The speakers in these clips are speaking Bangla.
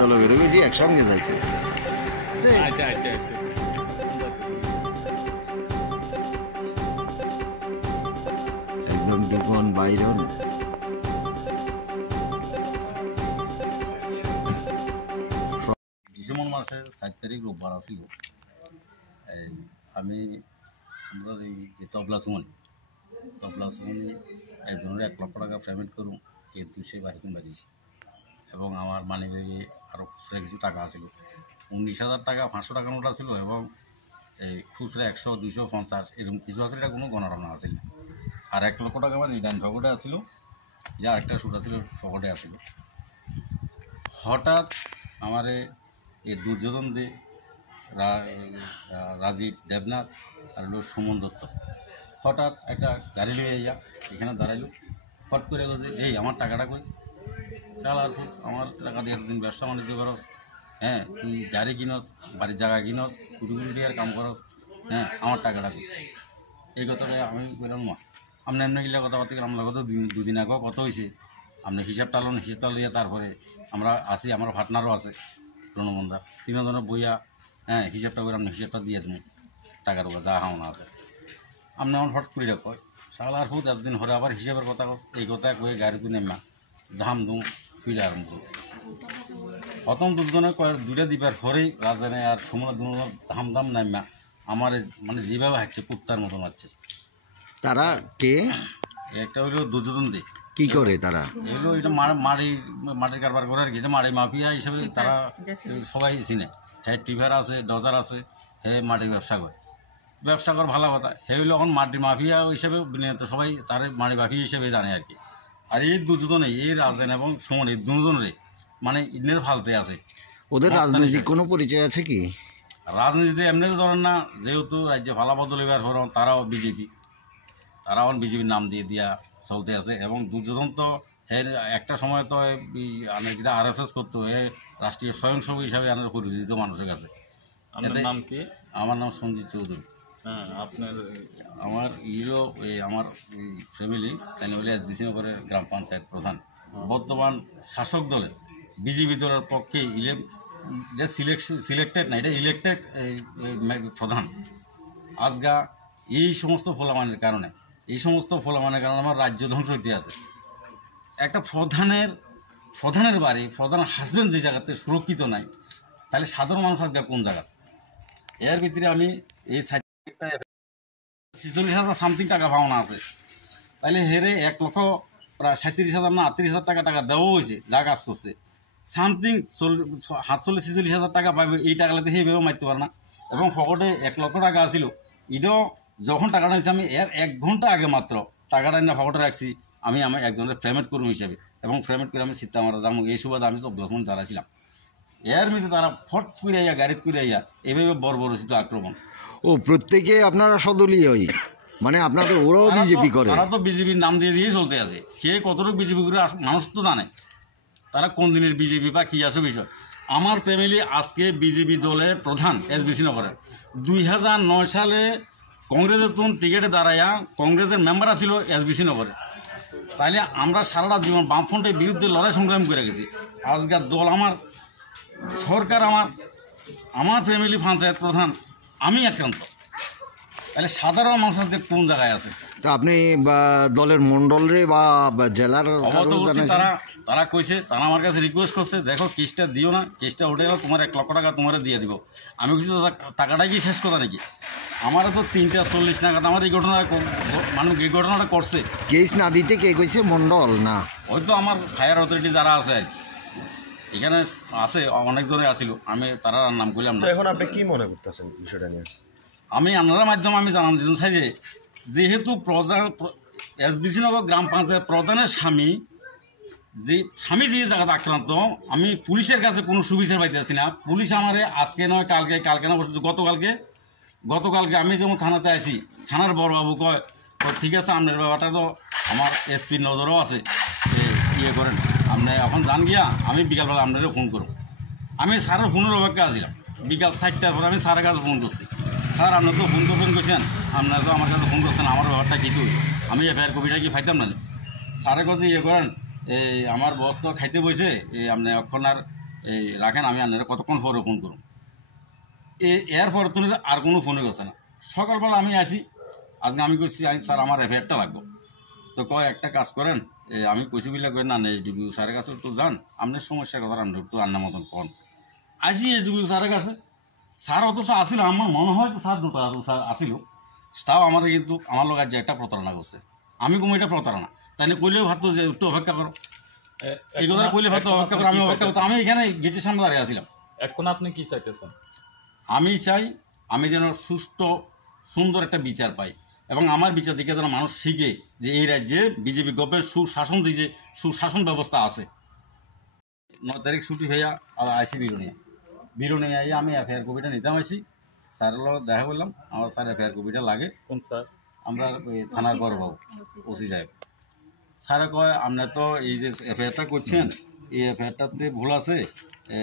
তলে বেরো গেছি একসঙ্গে যাইতে। আচ্ছা আচ্ছা একদম ডিপন বাইরন। ডিসেম্বর মাসের 7 তারিখ রোববার আসিল। আমি আমরা এই যে তবলা সুমনি একজনের 1 লক্ষ টাকা পেমেন্ট করুন এর দুষে বাড়িতে বাড়িয়েছি এবং আমার মানি ব্যাগে আরও খুচরা কিছু টাকা আছিল। 19,000 টাকা 500 টাকা নোট আছিল এবং এই খুচরা 100, 200, 50 এরকম কিছু আছে, এটা কোনো গণনা আছিল না। আর 1 লক্ষ টাকা আমার রিটার্ন পকেটে আসছিল, যে আরেকটা সুদ আছিল পকেটে আসছিল। হঠাৎ আমার এই দুর্যোধন দে, রাজীব দেবনাথ আর হলো সুমন দত্ত হঠাৎ একটা গাড়ি লিয়ে যা এখানে দাঁড়াইল। হট করে বলছে, এই আমার টাকাটা কই? ডালার আমার টাকা দিয়ে এতদিন ব্যবসা বাণিজ্য করস, হ্যাঁ তুই গাড়ি কিনস, বাড়ির জায়গা কিনস, কুটুকুটি আর কাম করস, হ্যাঁ আমার টাকাটা কই? এই কথাটা আমি বললাম, মা আপনি এমনি গিলা কথাবার্তা গেলাম, আমরা কত দুদিন আগেও কত হয়েছে, আপনি হিসাবটা লিয়ে তারপরে আমরা আসি, আমার পার্টনারও আছে রণবন্ধার, 3 জনের বইয়া, হ্যাঁ হিসাবটা করে আপনি হিসাবটা দিয়ে দেবেন টাকার উপর যা হাওনা আছে। আপনি আমার হট করে কয় সালার হুদ এতদিন হরে আবার হিসাবের কথা কস, এই কথা কয়ে গাড়িতে নেমা ধামধুম ফিরে আরম্ভ করো। প্রথম দুজনে কয়েক 2টা দিবার পরেই রাজধানী আর সময় দুজন ধামধাম নামা আমার মানে যেভাবে হাঁটছে কুত্তার মতন হচ্ছে। তারা কে? একটা হইল দুর্যোধন দে। কি করে তারা? এগুলো এটা মাটির কারবার করে আর কি, এটা মাটি মাফিয়া হিসাবে তারা সবাই চিনে। হ্যাঁ টিভার আছে, ডজার আছে, হ্যাঁ মাটির ব্যবসা করে ভালো কথা। হে হইলো এখন মাটির মাফিয়া হিসেবে সবাই তার মাটি মাফিয়া হিসেবে জানে আর কি। আর এই দুজনে, এই রাজেন এবং সুমন, এই দুজনের মানে ইনের ফালতে আছে। ওদের রাজনৈতিক কোনো পরিচয় আছে কি? রাজনীতিতে এমনি ধরেন না, যেহেতু রাজ্যে ভালা বদল এবার হল, তারাও বিজেপির নাম দিয়ে দিয়া চলতে আছে। এবং দুর্যোধন তো একটা সময় তো RSS করতো, রাষ্ট্রীয় স্বয়ংসেবক হিসাবে পরিচিত মানুষের কাছে। নাম কি? আমার নাম সঞ্জিত চৌধুরী। আপনার আমার আমার ফ্যামিলি তাই হলে SBC নগরের গ্রাম পঞ্চায়েত প্রধান, বর্তমান শাসক দলের বিজেপি দলের পক্ষে সিলেক্টেড না, এটা ইলেক্টেড প্রধান। আজগা এই সমস্ত ফলামানের কারণে আমার রাজ্য ধ্বংস হইতে আছে। একটা প্রধানের বাড়ি, প্রধান হাজব্যান্ড যে জায়গাতে সুরক্ষিত নাই, তাহলে সাধারণ মানুষ আজকে কোন জায়গা? এর ভিতরে আমি এই 46,000 সামথিং টাকা পাওনা আছে, তাহলে হেরে 1 লক্ষ প্রায় 37,000 না 38,000 টাকা দেওয়া হয়েছে, যা কাজ করছে সামথিং 47-46,000 টাকা পাইবে। এই টাকাটাতে সেইভাবে মারতে পারে না। এবং পকেটে 1 লক্ষ টাকা আসিল, এটাও যখন টাকাটা নিয়েছি আমি এর 1 ঘন্টা আগে মাত্র টাকাটা নিয়ে পকেটে রাখছি, আমি একজনের পেমেন্ট করবো হিসেবে, এবং পেমেন্ট করে আমি সিটটা মারা যাবো। এই সুবাদে আমি তো 10 মিনিট দাঁড়াইছিলাম। এর মধ্যে তারা ফট করে গাড়িতে করে এইভাবে বর্বরচিত আক্রমণ। ও প্রত্যেকে আপনারা সদলীয়ই, মানে আপনাদের ওরাও বিজেপি করে? তারা তো বিজেপির নাম দিয়ে চলতে আছে। কে কতটুকু বিজেপি করে মানুষ তো জানে, তারা কোন দিনের বিজেপি বা কী আছে বিষয়। আমার ফ্যামিলি আজকে বিজেপি দলের প্রধান SBC নগরের। 2009 সালে কংগ্রেসের টিকিটে দাঁড়াইয়া কংগ্রেসের মেম্বার ছিল SBC নগরে। তাইলে আমরা সারাটা জীবন বামফ্রন্টের বিরুদ্ধে লড়াই সংগ্রাম করে গেছি। আজকের দল আমার, সরকার আমার ফ্যামিলি পঞ্চায়েত প্রধান, আমি আক্রান্ত। তাহলে সাধারণ মানুষের যে কোন জায়গায় আছে? তো আপনি দলের মন্ডলে বা জেলার তারা কইছে, তারা আমার কাছে রিকোয়েস্ট করছে, দেখো কেসটা দিও না, কেসটা উঠে গেল, তোমার 1 লক্ষ টাকা তোমার দিয়ে দিব। আমি কিছু টাকাটাই কি শেষ কথা নাকি? আমারও তো 3:40 নাগাদ আমার এই ঘটনাটা করছে। কেস না দিতে কে কইছে? মন্ডল না, হয়তো আমার ফায়ার অথরিটি যারা আছে আর এখানে আছে, অনেকজনে আসিল, আমি তারা নাম করলাম না। এখন আপনি কি মনে করতেছেন বিষয়টা নিয়ে? আমি আপনার মাধ্যমে আমি জানান দিতে চাই যে, যেহেতু SBC নগর গ্রাম পঞ্চায়েত প্রধানের স্বামী যে জায়গাতে আক্রান্ত, আমি পুলিশের কাছে কোনো সুবিচার পাইতেছি না। পুলিশ আমারে আজকে নয় কালকে না বসে গতকালকে আমি যেমন থানাতে আছি, থানার বড়বাবু কয় ঠিক আছে, আপনার ব্যাপারটা তো আমার SP নজরও আছে, ইয়ে করেন আপনি এখন যান গিয়া, আমি বিকালবেলা আপনারও ফোন করব। আমি স্যারের ফোনের অপেক্ষা আছিলাম, বিকাল 4টার পরে আমি স্যারের কাছে ফোন করছি। স্যার আপনি তো ফোন করবেন কইছেন, আপনারা তো আমার কাছে ফোন করছেন, আমার ব্যাপারটা কী তুই, আমি FIR কপিটা কি পাইতাম না? স্যারের কাছে ইয়ে করেন, এই আমার বস তো খাইতে বসে, এই আপনি এখন আর এই রাখেন, আমি আপনারা কতক্ষণ পরে ফোন করুন। এরপর তুমি আর কোনো ফোনে গেছে না। সকালবেলা আমি আসি, আজকে আমি কইছি স্যার আমার এফআইআরটা লাগবো। তো কয় একটা কাজ করেন, আমি কইছি বলে কই না এসডিপিউ স্যারের কাছে একটু যান, আপনার সমস্যার কথা আপনি একটু আন্না মতন কন। আসি এসডিপিউ স্যারের কাছে, স্যার অথচ আসিল, আমার মনে হয় স্যার দুটো আসিল স্টাফ আমার, কিন্তু আমার লোক যে একটা প্রতারণা করছে। আমি কোনো এটা প্রতারণা তাই কইলেও ভাবতো যে একটু অপেক্ষা করো, এই কথা কইলে ভাবতো অপেক্ষা করো। আমি অপেক্ষা করতো, আমি এখানে গেটের সামনে দাঁড়িয়ে আসছিলাম। এখন আপনি কি চাইতেছেন? আমি চাই আমি যেন সুষ্ঠু সুন্দর একটা বিচার পাই, এবং আমার বিচার দিকে যেন মানুষ শিখে যে এই রাজ্যে বিজেপি গভর্নমেন্ট সুশাসন দিয়েছে, সুশাসন ব্যবস্থা আছে। 9 তারিখ ছুটি হইয়া আবার আইসি বিরুনিয়া আইয়া আমি এফআইআর কপিটা নিতাম আসি। স্যারের লোক দেখা করলাম, আমার স্যার এফআইআর কপিটা লাগে। কোন স্যার? আমরা থানার বড় ওসি সাহেব। স্যারে কয় আপনার তো এই যে এফআইআরটা করছেন, এই এফআইআরটাতে ভুল আছে,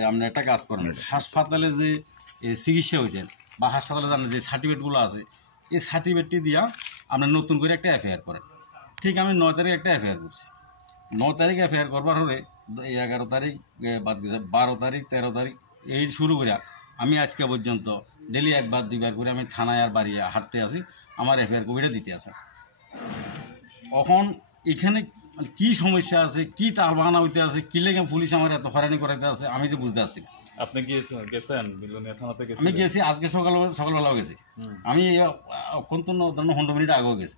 আপনি একটা কাজ করেন, হাসপাতালে যে চিকিৎসা হয়েছেন বা হাসপাতালে জানেন যে সার্টিফিকেটগুলো আছে, এই সার্টিফিকেটটি দিয়া আপনার নতুন করে একটা এফআইআর করেন। ঠিক আমি 9 তারিখ একটা এফআইআর করছি। 9 তারিখ এফআইআর করবার হলে 11 তারিখ বাদ গেছে, 12 তারিখ 13 তারিখ এই শুরু করে আমি আজকে পর্যন্ত ডেলি একবার দুইবার করে আমি থানায় আর বাড়ি হাঁটতে আসি, আমার এফআইআর কপিটা দিতে আসে। এখন এখানে কি সমস্যা আছে, কি তালবাহানা হইতে আছে, কি লেগে পুলিশ আমার এত হয়রানি করাইতে আছে, আমি তো বুঝতে আসছি না। আপনি গেছেন বিলুনিয়া থানাতে? আমি গেছি আজকে সকালবেলাও গেছি, আমি অত্যন্ত 15 মিনিট আগেও গেছি।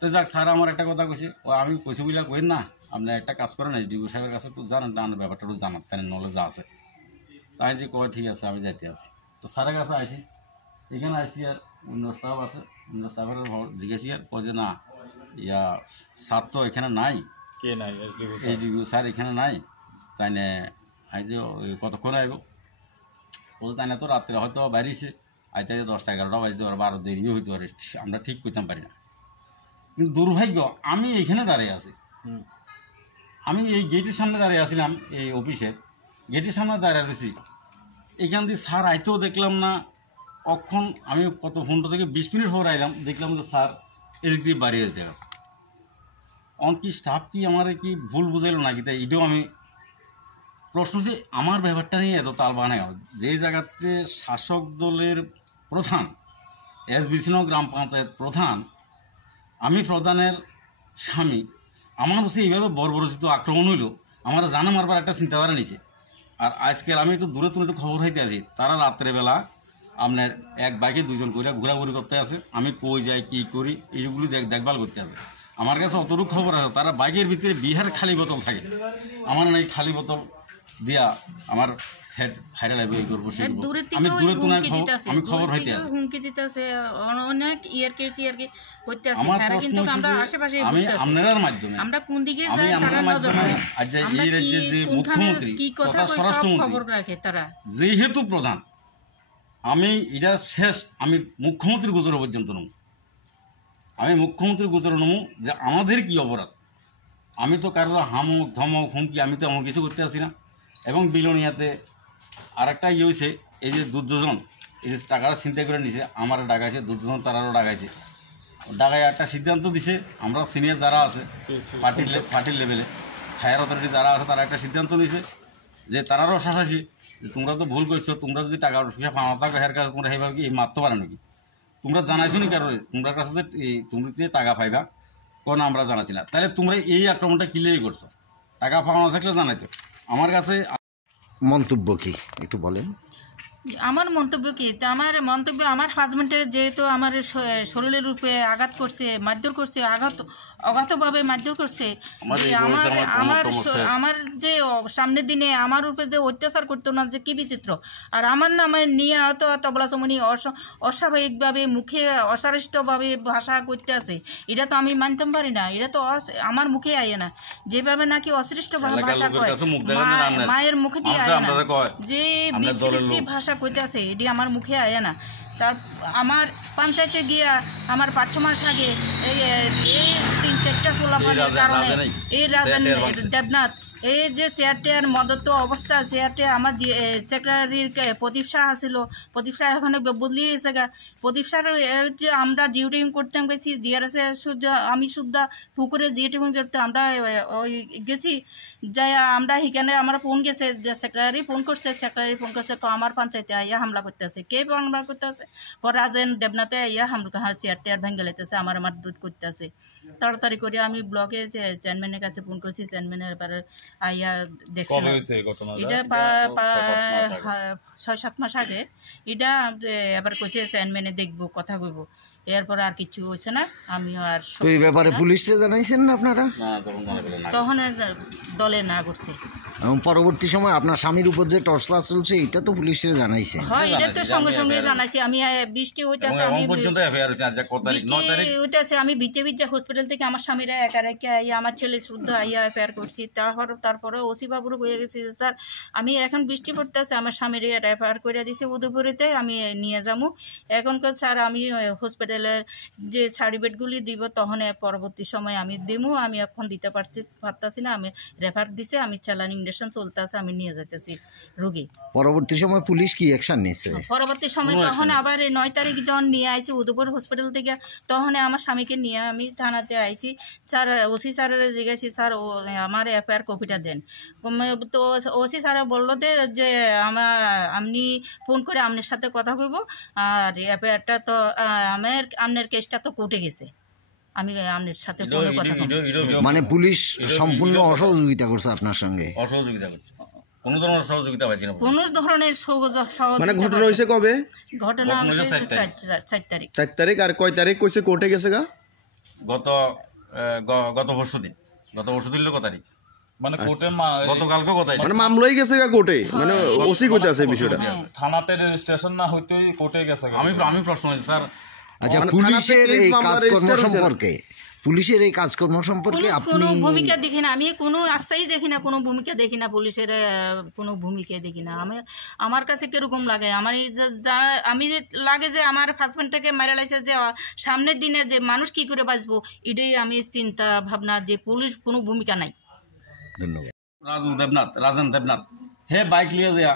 তো যাক, স্যার আমার একটা কথা কইছে, আমি কইছি বুঝলা কইন না, আপনি একটা কাজ করেন এসডিপিও সাহেবের কাছে একটু জানান, আমার ব্যাপারটা একটু জানান, তার নলেজ আছে। তাই যে কয় ঠিক আছে আমি যাইতে আছি। তো স্যারের কাছে আসি, এখানে আসি আর অন্য স্টাফ আছে, অন্য স্টাফের জিজ্ঞেসি আর কয় যে না স্যার তো এখানে নাই, কে নাই? এসডিপিও স্যার এখানে নাই। তাই না আই যে কতক্ষণ আইব বলতে, তাই না তো রাত্রে হয়তো বাইরেছে, আইতে 10টা 11টা বাজতে পারে, 12 দেরিও হইতে পারে, আমরা ঠিক করতাম পারি না। কিন্তু দুর্ভাগ্য আমি এইখানে দাঁড়িয়ে আছি, আমি এই গেটের সামনে দাঁড়িয়ে আসছিলাম, এই অফিসের গেটের সামনে দাঁড়িয়ে রয়েছি। এখান দিয়ে স্যার আইতেও দেখলাম না, অক্ষণ আমি কত ঘন্টা থেকে 20 মিনিট পর আইলাম, দেখলাম যে স্যার এদিক দিয়ে বাড়িয়ে যেতে গেছে। অনকি স্টাফ কি আমার কি ভুল বুঝাইলো নাকি, তাই এটাও আমি প্রশ্ন যে আমার ব্যাপারটা নিয়ে এত তাল বানায়। যে জায়গাতে শাসক দলের প্রধান, এসবিসি গ্রাম পঞ্চায়েত প্রধান, আমি প্রধানের স্বামী, আমার হচ্ছে এইভাবে বর্বরচিত আক্রমণ হইল, আমার জানা মারবার একটা চিন্তাধারা নিছে। আর আজকের আমি একটু দূরে একটু খবর হইতে আছি, তারা রাত্রেবেলা আপনার এক বাইকে 2 জন করে ঘোরাঘুরি করতে আছে, আমি কই যাই কী করি এইগুলি দেখভাল করতে আছে। আমার কাছে অতটুকু খবর আছে, তারা বাইকের ভিতরে বিহার খালি বোতল থাকে, আমার এই খালি বোতল দিয়া আমার হেড ভাইরাল হবে, এই করবো সেই করবো। আমি দূরে তো আমি খবর হইতে আছে, হুমকি দিতেছে, অনেক ইয়ারকে করতে আছে। আমার তারা প্রশ্ন কিন্তু আমরা হচ্ছে আশেপাশে আমি আপনার মাধ্যমে, আমরা কোন দিকে আমি যাই তারা আপনার নজর মাধ্যমে রাখে, আজ আমরা এই রাজ্যের যে কোনখানে মুখ্যমন্ত্রী কি কথা তথা কই সব স্বরাষ্ট্রমন্ত্রী, খবর রাখে তারা, যেহেতু প্রধান, আমি এটা শেষ, আমি মুখ্যমন্ত্রীর গোচর পর্যন্ত নেব, আমি মুখ্যমন্ত্রীর গোচর নেব যে আমাদের কি অপরাধ। আমি তো কারো হামক ধমক হুমকি আমি তো এমন কিছু করতে আসি না। এবং বিলোনিয়াতে আর একটা হয়েছে, এই যে দুর্যোধন এই যে টাকাটা চিন্তা করে নিছে, আমার ডাকাইছে, দুর্যোধন তারারও ডাকাইছে, ডাকায় একটা সিদ্ধান্ত দিছে, আমরা সিনিয়র যারা আছে পার্টির লেভেলে হায়ার অথরিটি যারা আছে, তারা একটা সিদ্ধান্ত নিছে যে তারারও শাসাইছে যে তোমরা তো ভুল করছো, তোমরা যদি টাকা পয়সা পাওয়া থাকো হের কাছে তোমরা সেইভাবে কি মারতে পারো নাকি, তোমরা জানাইছো নি কারো তোমরা কাছে যে তুমি টাকা পাইবা, কোনো আমরা জানাচ্ছি না, তাহলে তোমরা এই আক্রমণটা কিলেই করছো, টাকা পাওয়া না থাকলে জানাইতো। আমার কাছে মন্তব্য কি একটু বলেন? আমার মন্তব্য কি, আমার হাজবেন্ডের যেহেতু আমার শরীরের রূপে আঘাত করছে, মারধর করছে, অগাধভাবে মারধর করছে, আমার যে সামনের দিনে আমার রূপে যে অত্যাচার করতো না, যে কি বিচিত্র। আর আমার নামে নিয়ে হয়তো তবলা সমনি অস্বাভাবিকভাবে মুখে অসারিষ্টভাবে ভাষা করতে আছে, এটা তো আমি মানতাম পারি না, এটা তো আমার মুখে আয় না। যেভাবে নাকি অশ্রেষ্ঠ ভাষা কয়, মায়ের মুখে দিয়ে আয় না, যে বিশ্রী ভাষা কইতে আছে, এটি আমার মুখে আয় না। তার আমার পঞ্চায়েতে গিয়া আমার 5-6 মাস আগে এই 3-4টা পোলাপানের কারণে এই দেবনাথ এই যে চেয়ারটার মদত অবস্থা চেয়ারটা আমার যে সেক্রেটারির প্রদীপ শাহ আছিল, প্রদীপ শাহ এখানে বদলি গেছে গা। প্রদীপ শাহ যে আমরা জিওটিং করতাম গেছি, জিআরএসে আমি শুদ্ধা পুকুরে জিওটিং করতে আমরা ওই গেছি, যাই আমরা সেখানে আমরা ফোন গেছে যে সেক্রেটারি ফোন করছে, আমার পঞ্চায়েতে আইয়া হামলা করতেছে। কে হামলা করতেছে? রাজেন দেবনাথে আইয়া হামলা চেয়ারটার ভেঙে লেতেছে, আমার দুধ করতেছে। তাড়াতাড়ি করে আমি ব্লকে চেয়ারম্যানের কাছে ফোন করছি, চেয়ারম্যানের এবারে আইয়া দেখছি। কবে হয়েছে এই ঘটনাটা? এটা 6-7 মাস আগে। এটা এবার কইছে চেয়ারম্যানে দেখবো, কথা কইব। এরপর আর কিছু হয়েছে না। আমিও আর তো এই ব্যাপারে পুলিশে জানাইছেন না আপনারা? না তখন জানা গেল না। তখন দলে না করছে। এবং পরবর্তী সময় আপনার স্বামীর উপর যে টর্চলাস চলছে এটা তো পুলিশে জানাইছে। হয়, এটা তো সঙ্গে সঙ্গে জানাইছি। আমি বৃষ্টি হইতেছে, আমি পর্যন্ত এফআইআর হচ্ছে। আজ কত তারিখ? 9 তারিখ হইতেছে। আমি ভিজে হসপিটাল থেকে আমার স্বামীরা একা রেখে আইয়া আমার ছেলে শুদ্ধ আইয়া এফআইআর করছি। তারপরে ওসি বাবুর হয়ে গেছি যে স্যার আমি এখন বৃষ্টি পড়তেছে, আমার স্বামীর এফআইআর করে দিয়েছে উদয়পুরেতে, আমি নিয়ে যাবো। এখনকার স্যার আমি হসপিটালের যে সার্টিফিকেটগুলি দিব তখন পরবর্তী সময় আমি দিমু। আমি এখন দিতে পারতাছি না, আমি রেফার দিছে, আমি চ্যালান ইঞ্জেকশন চলতেছে, আমি নিয়ে যেতেছি রুগী। পরবর্তী সময় পুলিশ কি অ্যাকশন নিচ্ছে? পরবর্তী সময় তখন আবার 9 তারিখ যখন নিয়ে আইছি উদয়পুর হসপিটাল থেকে, তখন আমার স্বামীকে নিয়ে আমি থানাতে আইছি। স্যার ওসি স্যারের জিজ্ঞাসি, স্যার আমার এফআইআর কপিটা দেন। তো ওসি স্যার বললো যে আপনি ফোন করে আপনার সাথে কথা কইব, আর এফআইআরটা তো আপনার কেসটা তো কোর্টে গেছে, আমি আপনার সাথে ফোনে কথা কইব। মানে পুলিশ সম্পূর্ণ অসহযোগিতা করছে আপনার সঙ্গে? অসহযোগিতা করছে, কোনো ধরনের সহযোগিতা পাইছি না। কোনো ধরনের মানে ঘটনা হয়েছে কবে? ঘটনা হয়েছে 4 তারিখ। 4 তারিখ। আর কয় তারিখ কইছে কোর্টে গেছে গা? গত পরশুদিন কত তারিখ? মানে কোর্টে গতকালকে কথাই মানে মামলাই গেছে গা কোর্টে, মানে ওসি কইতে আছে বিষয়টা। থানাতে রেজিস্ট্রেশন না হইতেই কোর্টে গেছে। আমি প্রশ্ন হয়েছি স্যার, আচ্ছা, মানে পুলিশের থানাতে এই কেস মামলা কাজকর্ম register হয়েছে না? সম্পর্কে আপনি কোনো ভূমিকা দেখি না, আমি কোনো আস্থাই দেখি না, কোনো ভূমিকা দেখি না পুলিশের, কোনো ভূমিকা দেখি না। আমার কাছে কিরকম লাগে, আমার আমি লাগে যে আমার হাজব্যান্ডটাকে মেরে লাইছে, যে সামনের দিনে যে মানুষ কি করে বাঁচবো, এটাই আমি চিন্তা ভাবনা, যে পুলিশ কোনো ভূমিকা নাই। ধন্যবাদ। রাজন দেবনাথ হে বাইক লিয়ে দেয়া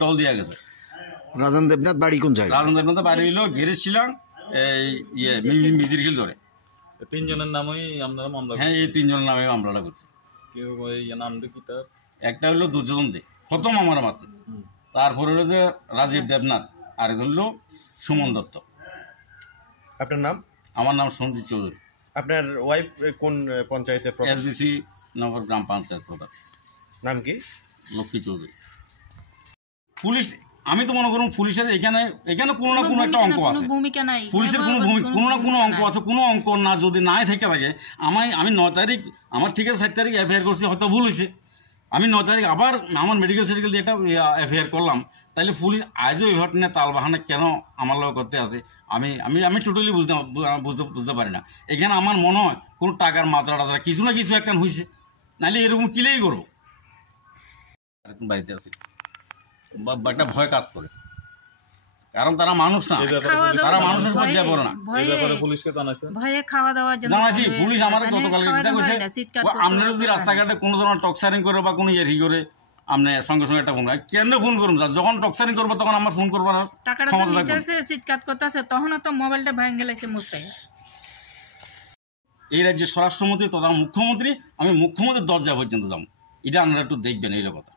টল দিয়া গেছে। রাজন দেবনাথ বাড়ি কোন জায়গায়? রাজন দেবনাথ বাড়ি হইলো গ্যারেজ ছিলাম এই মিজির খিল ধরে। 3 জনের নামই আপনারা মামলা? হ্যাঁ, এই 3 জনের নামে মামলাটা করছে। কেউ ওই নামটা কি তার? একটা হইলো দুর্যোধন দে, খতম আমার আছে। তারপরে হলো যে রাজীব দেবনাথ, আর একজন হলো সুমন দত্ত। আপনার নাম? আমার নাম সঞ্জিত চৌধুরী। আপনার ওয়াইফ কোন পঞ্চায়েতের প্রধান? এসবিসি নগর গ্রাম পঞ্চায়েত প্রধান। নাম কি? লক্ষ্মী চৌধুরী। পুলিশ, আমি তো মনে করুন পুলিশের এখানে কোনো না কোনো একটা অঙ্ক আছে, ভূমিকা নাই পুলিশের কোনো না কোনো অঙ্ক আছে। কোনো অঙ্ক না যদি নাই থেকে থাকে, আমি 9 তারিখ, আমার ঠিক আছে 7 তারিখ এফআইআর করছি, হয়তো ভুল হয়েছে। আমি 9 তারিখ আবার আমার মেডিকেল দিয়ে একটা এফআইআর করলাম, তাইলে পুলিশ আজও এই ঘটনা তাল বাহানা কেন আমার লোক করতে আছে, আমি টোটালি বুঝতে পারি না। এখানে আমার মনে হয় কোনো টাকার মাত্রা টাচড়া কিছু না কিছু একটা হয়েছে, নাহলে এরকম কিলেই করবো। বাড়িতে আছি, একটা ভয় কাজ করে, কারণ তারা মানুষ না, তারা মানুষের পর্যায়ে পড়ে না। এই ব্যাপারে পুলিশকে জানাইছেন? ভয়ে খাওয়া দাওয়ার জন্য জানাইছি। পুলিশ আমার গতকালকে চিন্তা করছে, আপনারা যদি রাস্তাঘাটে কোনো ধরনের টক্সারিং করে বা কোনো ইয়ে করে, আপনি সঙ্গে সঙ্গে একটা ফোন কেন ফোন করুন, যখন টক্সারিং করবো তখন আমার ফোন করবো না। টাকাটা তো নিতেছে, চিৎকার করতেছে, তখন তো মোবাইলটা ভেঙে গেছে মুছাই। এই রাজ্যের স্বরাষ্ট্রমন্ত্রী তথা মুখ্যমন্ত্রী, আমি মুখ্যমন্ত্রীর দরজা পর্যন্ত যাবো, এটা আপনারা একটু দেখবেন। এই কথা